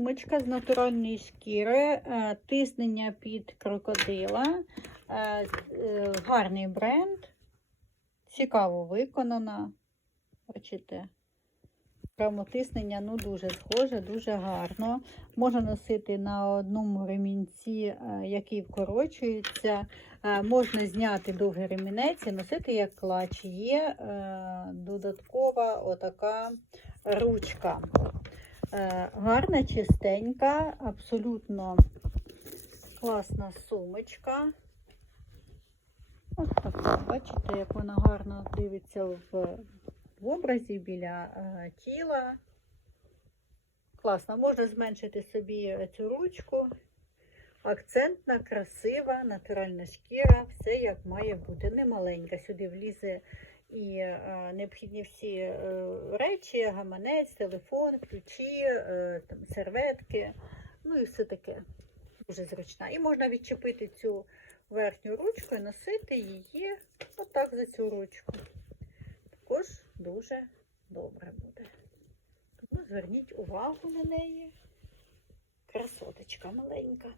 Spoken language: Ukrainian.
сумочка з натуральної шкіри, е, тиснення під крокодила, е, е, гарний бренд, цікаво виконана. Бачите? Прямо тиснення ну, дуже схоже, дуже гарно. Можна носити на одному ремінці, який вкорочується. Можна зняти довгий ремінець і носити як клач. Є додаткова отака ручка. Е, Гарна, чистенька, абсолютно класна сумочка. Ось така, бачите, як вона гарно дивиться в, в образі біля е, тіла. Класно, можна зменшити собі цю ручку. Акцентна, красива, натуральна шкіра, все як має бути. Не маленька. Сюди влізе і е, необхідні всі е, речі, гаманець, телефон, ключі, е, там, серветки, ну і все таке. Дуже зручна. І можна відчепити цю верхню ручку і носити її отак за цю ручку. Також дуже добре буде. Тому зверніть увагу на неї. Красоточка маленька.